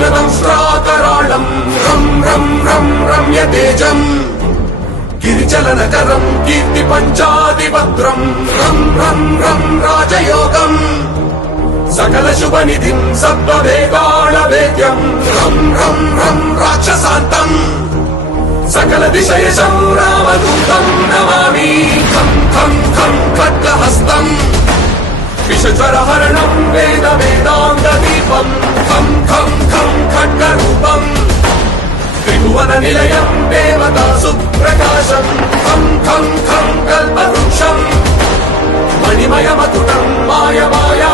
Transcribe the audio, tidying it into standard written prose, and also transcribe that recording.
कृष्णदंष्ट्राकराळम् रं रं रं रम्यतेजम् गिरिचलनकरं कीर्तिपञ्चादिभद्रं रं रं रं राजयोगम् सकलशुभनिधिं सप्तवेदालवेद्यं रं रं रं राक्षसान्तम् सकलदिशयशं रामदूतं नमामि खं खं खं खड्गहस्तम् विषज्वरहरणं वेदाङ्गदीपं खं खं खं खड्गरूपम् त्रिभुवननिलयं देवतासु प्रकाशं खं खं खं कल्पवृक्षम् मणिमयमतुलं मायमाया